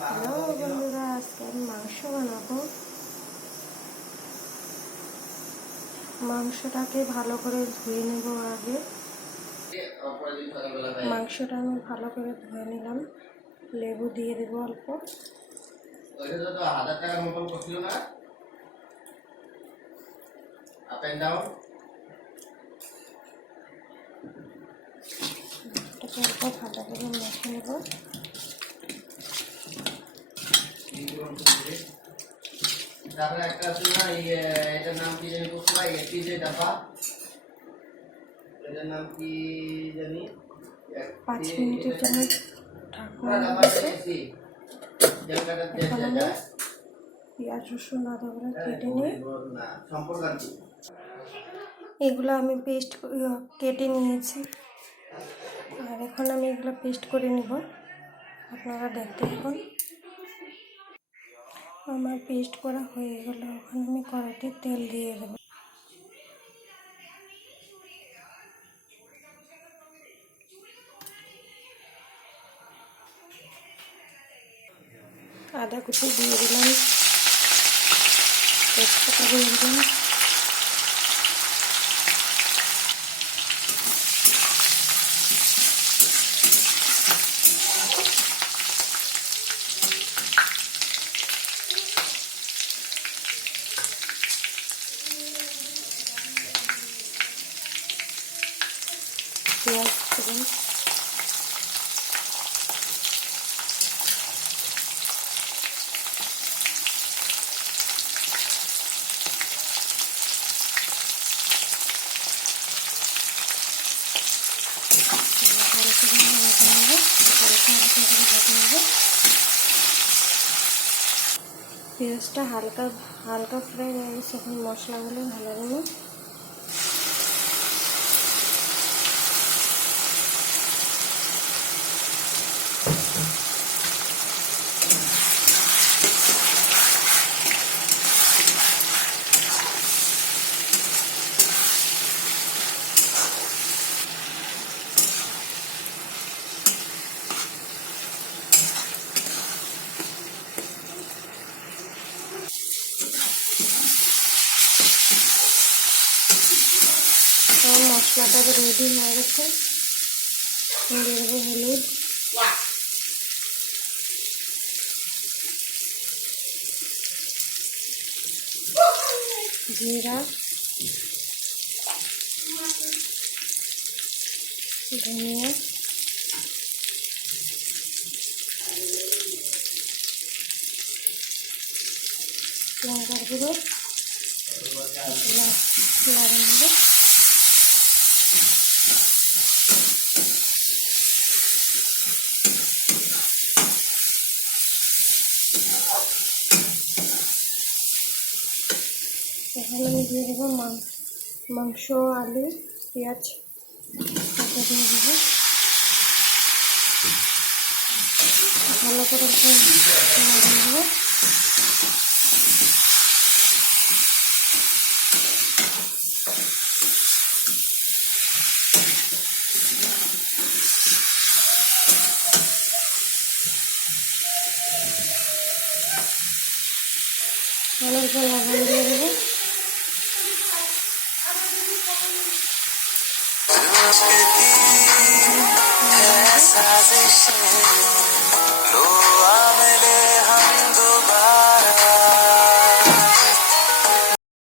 Hello বন্ধুরা, আজকে আমি মাংস বানাবো। মাংসটাকে ভালো করে ধুয়ে নেব। আগে মাংসটা আমি ভালো করে ধুয়ে নিলাম। লেবু দিয়ে দেবো অল্প। অল্প ভালো করে মেখে নেব। তারপরে একটা আছে না, এটার নাম কি জানি বলতে পারি, পিজে ডাব্বা, এটার নাম কি জানি। 5 মিনিটের জন্য ঢাকনা দিয়েছি। এখন আমি পেঁয়াজ রসুন আদা করে কেটে নিয়ে এগুলো আমি পেস্ট কেটে নিয়েছি। আর এখন আমি এগুলো পেস্ট করে নিব। আপনারা দেখতে থাকুন। আমার পেস্ট করা হয়ে গেল। এখন আমি কড়াইতে তেল দিয়ে দেব। আদা কুচি দিয়ে দিলাম, তেজপাতা দিয়ে দিলাম, পেঁয়াজ দিলাম, পেঁয়াজটা হালকা হালকা ফ্রাই হয়ে গেছে। এখন মশলাগুলো ভালো নেব। মশলাটা রেডি হয়ে গেছে। দিয়ে দেবো হলুদ, জিরা, ধনিয়া, লঙ্কার গুঁড়ো, লাগানো নেব। এখানে আমি দিয়ে দেবো মাংস, আলু, পেঁয়াজ দিয়ে দেবো। ভালো করে নেবো। অল্প লবণ দিয়ে দেবো।